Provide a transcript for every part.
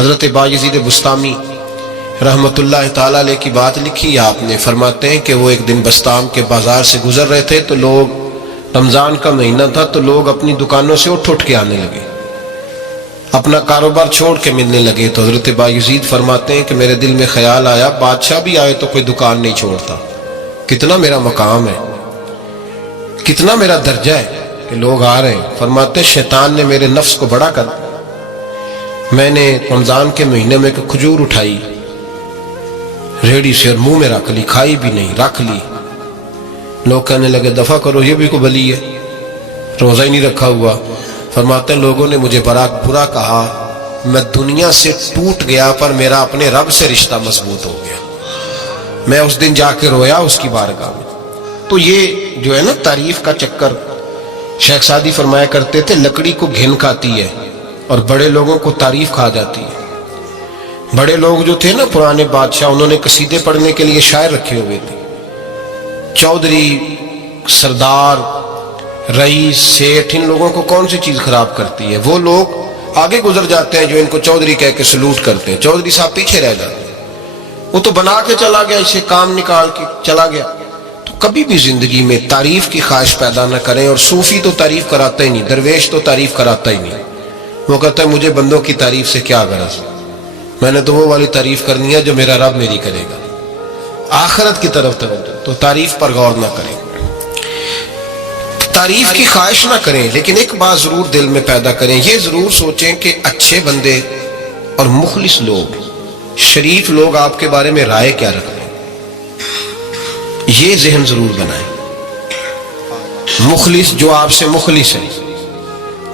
حضرت بایزید بسطامی رحمتہ تعالی علیہ کی بات لکھی آپ نے، فرماتے ہیں کہ وہ ایک دن بسطام کے بازار سے گزر رہے تھے تو لوگ، رمضان کا مہینہ تھا تو لوگ اپنی دکانوں سے اٹھ کے آنے لگے، اپنا کاروبار چھوڑ کے ملنے لگے۔ تو حضرت بایزید فرماتے ہیں کہ میرے دل میں خیال آیا بادشاہ بھی آئے تو کوئی دکان نہیں چھوڑتا، کتنا میرا مقام ہے، کتنا میرا درجہ ہے کہ لوگ آ رہے ہیں۔ فرماتے ہیں شیطان نے میرے نفس کو بڑا کر، میں نے رمضان کے مہینے میں ایک کھجور اٹھائی ریڑھی سے اور منہ میں رکھ لی، کھائی بھی نہیں، رکھ لی۔ لوگ کہنے لگے دفع کرو، یہ بھی کو بلی ہے، روزہ ہی نہیں رکھا ہوا۔ فرماتے ہیں لوگوں نے مجھے برا کہا، میں دنیا سے ٹوٹ گیا پر میرا اپنے رب سے رشتہ مضبوط ہو گیا۔ میں اس دن جا کے رویا اس کی بارگاہ میں۔ تو یہ جو ہے نا تعریف کا چکر، شیخ سعدی فرمایا کرتے تھے لکڑی کو گھن کھاتی ہے اور بڑے لوگوں کو تعریف کھا جاتی ہے۔ بڑے لوگ جو تھے نا پرانے بادشاہ، انہوں نے قصیدے پڑھنے کے لیے شاعر رکھے ہوئے تھے، چودھری، سردار، رئیس، سیٹھ، ان لوگوں کو کون سی چیز خراب کرتی ہے؟ وہ لوگ آگے گزر جاتے ہیں جو ان کو چودھری کہہ کے سلوٹ کرتے ہیں، چودھری صاحب پیچھے رہ جاتے ہیں، وہ تو بنا کے چلا گیا، اسے کام نکال کے چلا گیا۔ تو کبھی بھی زندگی میں تعریف کی خواہش پیدا نہ کریں، اور صوفی تو تعریف کراتا ہی نہیں، درویش تو تعریف کراتا ہی نہیں، وہ کہتا ہے مجھے بندوں کی تعریف سے کیا غرض، میں نے تو وہ والی تعریف کرنی ہے جو میرا رب میری کرے گا۔ آخرت کی طرف توجہ، تو تعریف پر غور نہ کریں، تعریف کی خواہش نہ کریں، لیکن ایک بات ضرور دل میں پیدا کریں، یہ ضرور سوچیں کہ اچھے بندے اور مخلص لوگ، شریف لوگ آپ کے بارے میں رائے کیا رکھتے ہیں، یہ ذہن ضرور بنائیں۔ مخلص جو آپ سے مخلص ہے،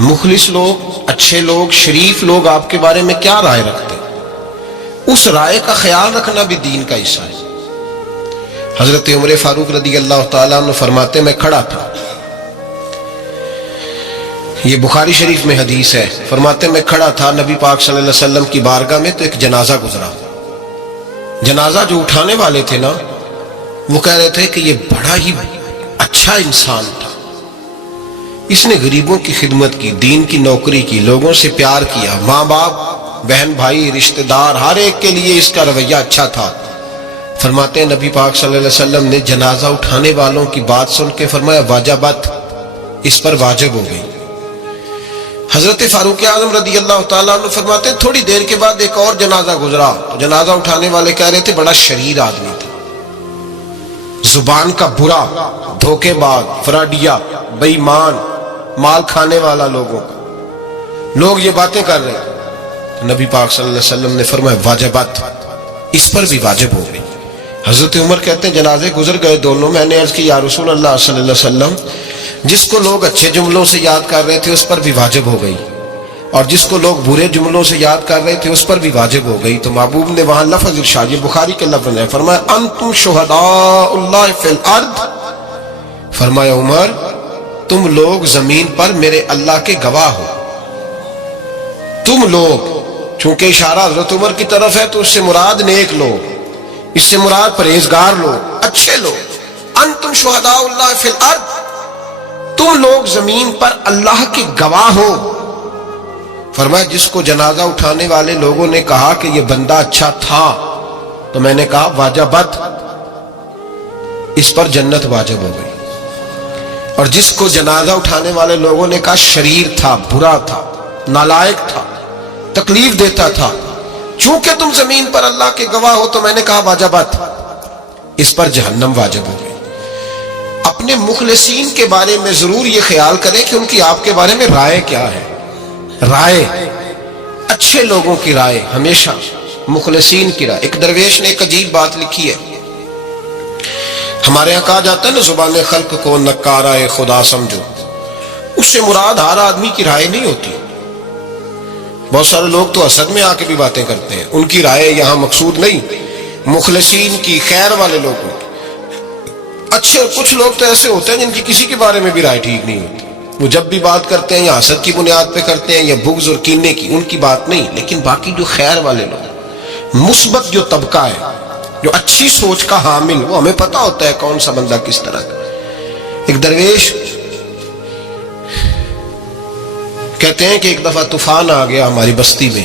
مخلص لوگ، اچھے لوگ، شریف لوگ آپ کے بارے میں کیا رائے رکھتے ہیں، اس رائے کا خیال رکھنا بھی دین کا حصہ ہے۔ حضرت عمر فاروق رضی اللہ تعالیٰ عنہ فرماتے میں کھڑا تھا، یہ بخاری شریف میں حدیث ہے، فرماتے میں کھڑا تھا نبی پاک صلی اللہ علیہ وسلم کی بارگاہ میں، تو ایک جنازہ گزرا۔ جنازہ جو اٹھانے والے تھے نا، وہ کہہ رہے تھے کہ یہ بڑا ہی اچھا انسان تھا، اس نے غریبوں کی خدمت کی، دین کی نوکری کی، لوگوں سے پیار کیا، ماں باپ، بہن بھائی، رشتہ دار، ہر ایک کے لیے اس کا رویہ اچھا تھا۔ فرماتے ہیں نبی پاک صلی اللہ علیہ وسلم نے جنازہ اٹھانے والوں کی بات سن کے فرمایا واجبت، اس پر واجب ہو گئی۔ حضرت فاروق اعظم رضی اللہ تعالیٰ عنہ فرماتے ہیں تھوڑی دیر کے بعد ایک اور جنازہ گزرا، تو جنازہ اٹھانے والے کہہ رہے تھے بڑا شریر آدمی تھا، زبان کا برا، دھوکے باز، فراڈیا، بے ایمان، مال کھانے والا لوگوں کا، لوگ یہ باتیں کر رہے ہیں۔ نبی پاک صلی اللہ علیہ وسلم نے فرمایا واجبات، اس پر بھی واجب ہو گئی۔ حضرت عمر کہتے ہیں جنازے گزر گئے دونوں، میں نے عرض کی یا رسول اللہ صلی اللہ علیہ وسلم، جس کو لوگ اچھے جملوں سے یاد کر رہے تھے اس پر بھی واجب ہو گئی، اور جس کو لوگ برے جملوں سے یاد کر رہے تھے اس پر بھی واجب ہو گئی۔ تو محبوب نے وہاں لفظ ارشاد، یہ بخاری کے لفظ ہے، فرمایا انتم شہداء اللہ فی الارض، فرمایا عمر تم لوگ زمین پر میرے اللہ کے گواہ ہو، تم لوگ، چونکہ اشارہ حضرت عمر کی طرف ہے تو اس سے مراد نیک لوگ، اس سے مراد پرہیزگار لوگ، اچھے لوگ، انتم شہداء اللہ فی الارض، تم لوگ زمین پر اللہ کے گواہ ہو۔ فرمایا جس کو جنازہ اٹھانے والے لوگوں نے کہا کہ یہ بندہ اچھا تھا، تو میں نے کہا واجبت، اس پر جنت واجب ہو گئی، اور جس کو جنازہ اٹھانے والے لوگوں نے کہا شریر تھا، برا تھا، نالائق تھا، تکلیف دیتا تھا، چونکہ تم زمین پر اللہ کے گواہ ہو، تو میں نے کہا واجبات، اس پر جہنم واجب ہو گئی۔ اپنے مخلصین کے بارے میں ضرور یہ خیال کریں کہ ان کی آپ کے بارے میں رائے کیا ہے، رائے، اچھے لوگوں کی رائے، ہمیشہ مخلصین کی رائے۔ ایک درویش نے ایک عجیب بات لکھی ہے، ہمارے یہاں کہا جاتا ہے نا زبان خلق کو نکارہ خدا سمجھو، اس سے مراد ہر آدمی کی رائے نہیں ہوتی، بہت سارے لوگ تو حسد میں آ کے بھی باتیں کرتے ہیں، ان کی رائے یہاں مقصود نہیں، مخلصین کی، خیر والے لوگوں کی، اچھے۔ اور کچھ لوگ تو ایسے ہوتے ہیں جن کی کسی کے بارے میں بھی رائے ٹھیک نہیں ہوتی، وہ جب بھی بات کرتے ہیں یا حسد کی بنیاد پہ کرتے ہیں یا بغض اور کینے کی، ان کی بات نہیں۔ لیکن باقی جو خیر والے لوگ، مثبت جو طبقہ ہے، جو اچھی سوچ کا حامل، وہ ہمیں پتہ ہوتا ہے کون سا بندہ کس طرح کا۔ ایک درویش کہتے ہیں کہ ایک دفعہ طوفان آ گیا ہماری بستی میں،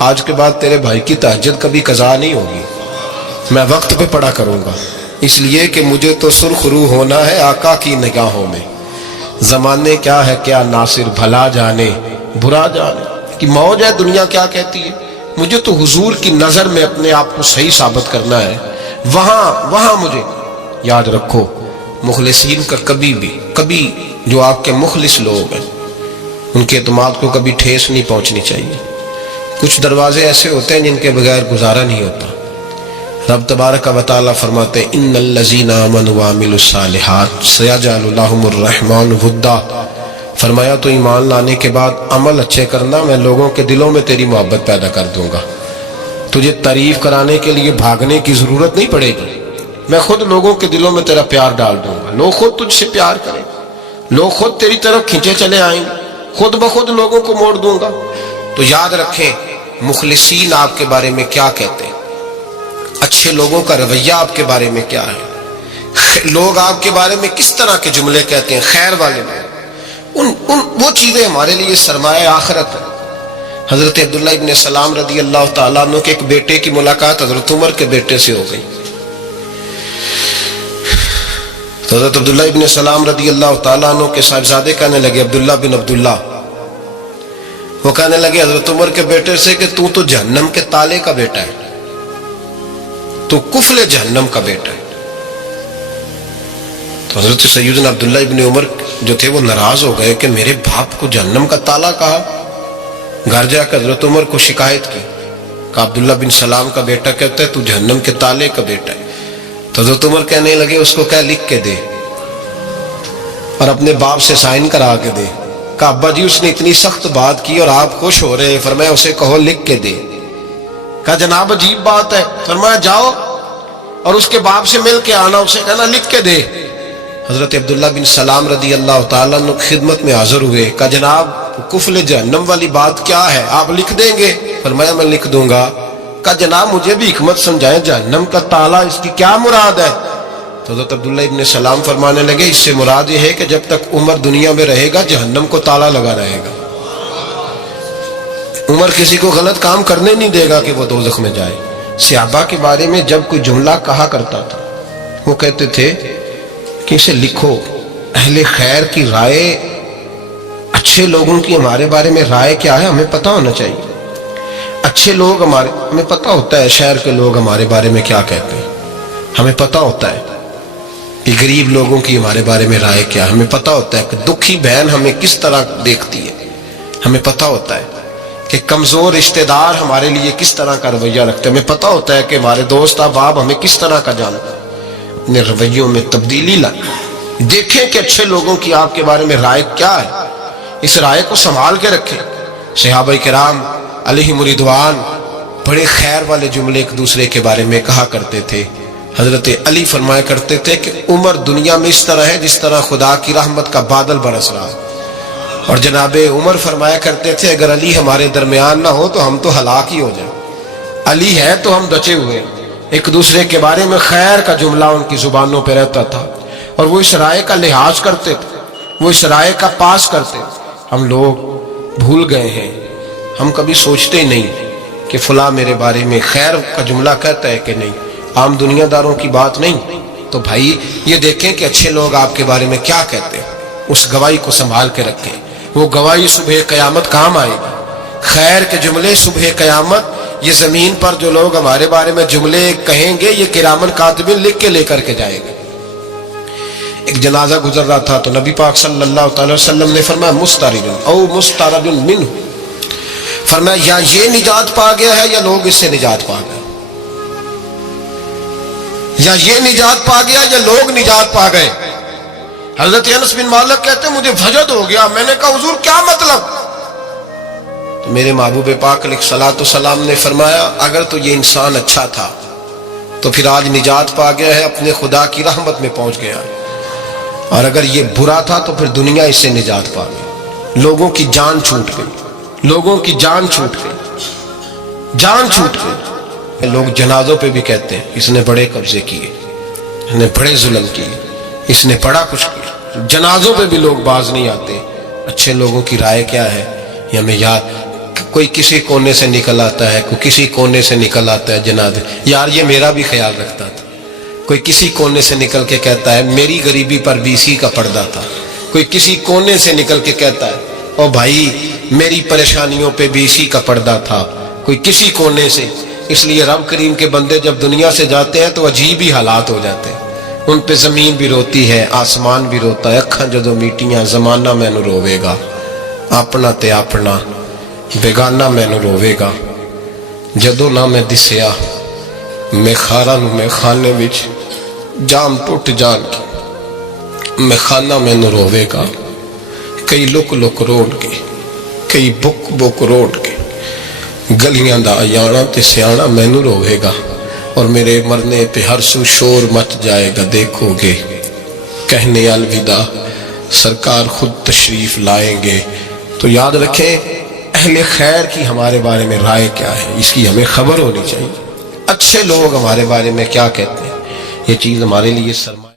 آج کے بعد تیرے بھائی کی تہجد کبھی قضا نہیں ہوگی، میں وقت پہ پڑھا کروں گا، اس لیے کہ مجھے تو سرخ روح ہونا ہے آقا کی نگاہوں میں۔ زمانے کیا ہے کیا ناصر، بھلا جانے برا جانے کہ موج ہے دنیا کیا کہتی ہے، مجھے تو حضور کی نظر میں اپنے آپ کو صحیح ثابت کرنا ہے۔ وہاں مجھے یاد رکھو، مخلصین کا کبھی جو آپ کے مخلص لوگ ہیں ان کے اعتماد کو کبھی ٹھیس نہیں پہنچنی چاہیے۔ کچھ دروازے ایسے ہوتے ہیں جن کے بغیر گزارا نہیں ہوتا۔ رب تبارک و تعالیٰ فرماتے ہیں ان الذین آمنوا وعملوا الصالحات سیجعل لهم الرحمن ودا، فرمایا تو ایمان لانے کے بعد عمل اچھے کرنا، میں لوگوں کے دلوں میں تیری محبت پیدا کر دوں گا۔ تجھے تعریف کرانے کے لیے بھاگنے کی ضرورت نہیں پڑے گی، میں خود لوگوں کے دلوں میں تیرا پیار ڈال دوں گا، لوگ خود تجھ سے پیار کریں، لوگ خود تیری طرف کھینچے چلے آئیں گے، خود بخود لوگوں کو موڑ دوں گا۔ تو یاد رکھیں مخلصین آپ کے بارے میں کیا کہتے ہیں، اچھے لوگوں کا رویہ آپ کے بارے میں کیا ہے، لوگ آپ کے بارے میں کس طرح کے جملے کہتے ہیں، خیر والے وہ چیزیں ہمارے لیے سرمایہ آخرت ہے۔ حضرت عبداللہ ابن سلام رضی اللہ تعالیٰ عنہ کے ایک بیٹے کی ملاقات حضرت عمر کے بیٹے سے ہو گئی۔ تو حضرت عبداللہ ابن سلام رضی اللہ تعالیٰ عنہ کے صاحبزادے کہنے لگے عبداللہ بن عبداللہ، وہ کہنے لگے حضرت عمر کے بیٹے سے کہ تو جہنم کے تالے کا بیٹا ہے، تو کفل جہنم کا بیٹا ہے۔ تو حضرت سیدنا عبداللہ ابن عمر جو تھے وہ ناراض ہو گئے کہ میرے باپ کو جہنم کا تالا کہا۔ گھر جا کر حضرت عمر کو شکایت کی، کہ عبداللہ بن سلام کا بیٹا کہتا ہے تو جہنم کے تالے کا بیٹا ہے۔ تو حضرت عمر کہنے لگے اس کو کہہ لکھ کے دے اور اپنے باپ سے سائن کرا کے دے۔ کہا ابا جی اس نے اتنی سخت بات کی اور آپ خوش ہو رہے ہیں، فرمایا اسے کہو لکھ کے دے۔ کہا جناب عجیب بات ہے، فرمایا جاؤ اور اس کے باپ سے مل کے آنا، اسے کہنا لکھ کے دے۔ حضرت عبداللہ بن سلام رضی اللہ تعالیٰ عنہ خدمت میں حاضر ہوئے، کہا جناب کفل جہنم والی بات کیا ہے، آپ لکھ دیں گے؟ فرمایا میں لکھ دوں گا۔ کہا جناب مجھے بھی حکمت سمجھائیں، جہنم کا تالا اس کی کیا مراد ہے؟ تو حضرت عبداللہ ابن سلام فرمانے لگے اس سے مراد یہ ہے کہ جب تک عمر دنیا میں رہے گا جہنم کو تالا لگا رہے گا، عمر کسی کو غلط کام کرنے نہیں دے گا کہ وہ دوزخ میں جائے۔ صحابہ کے بارے میں جب کوئی جملہ کہا کرتا تھا وہ کہتے تھے کہ اسے لکھو، اہل خیر کی رائے، اچھے لوگوں کی ہمارے بارے میں رائے کیا ہے ہمیں پتہ ہونا چاہیے۔ اچھے لوگ ہمیں پتہ ہوتا ہے شہر کے لوگ ہمارے بارے میں کیا کہتے ہیں، ہمیں پتہ ہوتا ہے کہ غریب لوگوں کی ہمارے بارے میں رائے کیا ہے، ہمیں پتہ ہوتا ہے کہ دکھی بہن ہمیں کس طرح دیکھتی ہے، ہمیں پتہ ہوتا ہے کہ کمزور رشتہ دار ہمارے لیے کس طرح کا رویہ رکھتے ہیں، ہمیں پتہ ہوتا ہے کہ ہمارے دوست احباب ہمیں کس طرح کا جانتے ہیں۔ اپنے رویوں میں تبدیلی لائیں، دیکھیں کہ اچھے لوگوں کی آپ کے بارے میں رائے کیا ہے، اس رائے کو سنبھال کے رکھیں۔ صحابہ کرام علیہم رضوان بڑے خیر والے جملے ایک دوسرے کے بارے میں کہا کرتے تھے۔ حضرت علی فرمایا کرتے تھے کہ عمر دنیا میں اس طرح ہے جس طرح خدا کی رحمت کا بادل برس رہا ہے، اور جناب عمر فرمایا کرتے تھے اگر علی ہمارے درمیان نہ ہو تو ہم تو ہلاک ہی ہو جائیں، علی ہے تو ہم بچے ہوئے۔ ایک دوسرے کے بارے میں خیر کا جملہ ان کی زبانوں پہ رہتا تھا اور وہ اس رائے کا لحاظ کرتے تھے، وہ اس رائے کا پاس کرتے تھے۔ ہم لوگ بھول گئے ہیں، ہم کبھی سوچتے نہیں کہ فلاں میرے بارے میں خیر کا جملہ کہتا ہے کہ نہیں، عام دنیا داروں کی بات نہیں۔ تو بھائی یہ دیکھیں کہ اچھے لوگ آپ کے بارے میں کیا کہتے ہیں، اس گواہی کو سنبھال کے رکھیں، وہ گواہی صبح قیامت کام آئے گی۔ خیر کے جملے صبح قیامت، یہ زمین پر جو لوگ ہمارے بارے میں جملے کہیں گے یہ کرامن کاتبین لکھ کے لے کر کے جائے گا۔ ایک جنازہ گزر رہا تھا تو نبی پاک صلی اللہ تعالی وسلم نے فرمایا مسترد او مسترد منہ، فرمایا یا یہ نجات پا گیا ہے یا لوگ اس سے نجات پا گئے، یا یہ نجات پا گیا یا لوگ نجات پا گئے۔ حضرت انس بن مالک کہتے ہیں مجھے وجد ہو گیا، میں نے کہا حضور کیا مطلب؟ تو میرے محبوب پاک علیہ الصلوۃ والسلام نے فرمایا اگر تو یہ انسان اچھا تھا تو پھر آج نجات پا گیا ہے، اپنے خدا کی رحمت میں پہنچ گیا، اور اگر یہ برا تھا تو پھر دنیا اس سے نجات پا گئی۔ لوگوں کی جان چھوٹ گئی، لوگوں کی جان چھوٹ گئی، جان چھوٹ گئی۔ لوگ جنازوں پہ بھی کہتے ہیں اس نے بڑے قبضے کیے، اس نے بڑے ظلم کیے، اس نے بڑا کچھ کیا۔ جنازوں پہ بھی لوگ باز نہیں آتے۔ اچھے لوگوں کی رائے کیا ہے یہ ہمیں یاد، کوئی کسی کونے سے نکل آتا ہے، کوئی کسی کونے سے نکل آتا ہے جنازے. یار یہ میرا بھی خیال رکھتا تھا. کوئی کسی کونے سے نکل کے کہتا ہے میری غریبی پر BC کا پردہ تھا. کوئی کسی کونے سے نکل کے کہتا ہے او بھائی میری پریشانیوں پہ BC کا پردہ تھا. کوئی کسی کونے سے. اس لیے رب کریم کے بندے جب دنیا سے جاتے ہیں تو عجیب ہی حالات ہو جاتے ہیں. ان پہ زمین بھی روتی ہے، آسمان بھی روتا ہے. اکھاں جدو میٹیاں زمانہ مینوں روے گا، اپنا تے اپنا بیگانہ مینوں روے گا. جدو نہ میں دسیا میں خارا نو میں خانے وچ جام ٹوٹ جان کی میں خانہ مینوں روے گا. کئی لک لک روڑ کے، کئی بک بک روڑ کے گلیاں دا ایانا تے سیانا مینوں روے گا. اور میرے مرنے پہ ہر سو شور مچ جائے گا. دیکھو گے کہنے الوداع سرکار خود تشریف لائیں گے. تو یاد رکھیں اہل خیر کی ہمارے بارے میں رائے کیا ہے، اس کی ہمیں خبر ہونی چاہیے. اچھے لوگ ہمارے بارے میں کیا کہتے ہیں، یہ چیز ہمارے لیے سرمایہ